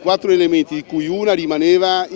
4 elementi, di cui una rimaneva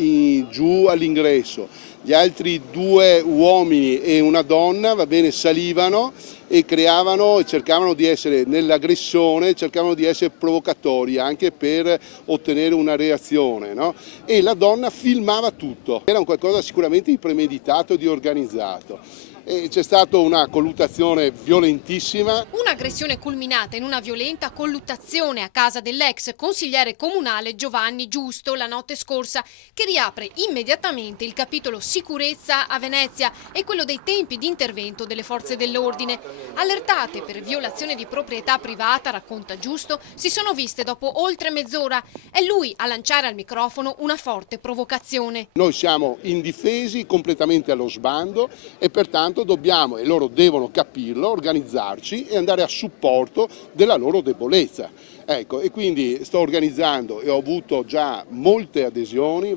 giù all'ingresso. Gli altri 2 uomini e una donna, salivano e cercavano di essere nell'aggressione, cercavano di essere provocatori anche per ottenere una reazione, no? E la donna filmava tutto. Era un qualcosa sicuramente di premeditato e di organizzato. E c'è stata una colluttazione violentissima. Un'aggressione culminata in una violenta colluttazione a casa dell'ex consigliere comunale Giovanni Giusto la notte scorsa, che riapre immediatamente il capitolo sicurezza a Venezia e quello dei tempi di intervento delle forze dell'ordine. Allertate per violazione di proprietà privata, racconta Giusto, si sono viste dopo oltre mezz'ora. È lui a lanciare al microfono una forte provocazione. Noi siamo indifesi, completamente allo sbando e pertanto dobbiamo, e loro devono capirlo, organizzarci e andare a supporto della loro debolezza. Ecco, e quindi sto organizzando e ho avuto già molte adesioni,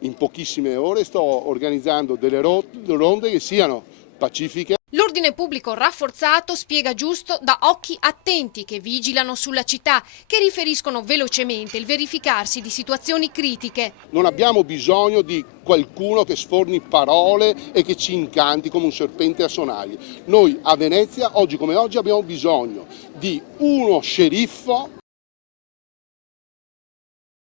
in pochissime ore sto organizzando delle ronde che siano pacifiche. L'ordine pubblico rafforzato, spiega Giusto, da occhi attenti che vigilano sulla città, che riferiscono velocemente il verificarsi di situazioni critiche. Non abbiamo bisogno di qualcuno che sforni parole e che ci incanti come un serpente a sonagli. Noi a Venezia, oggi come oggi, abbiamo bisogno di uno sceriffo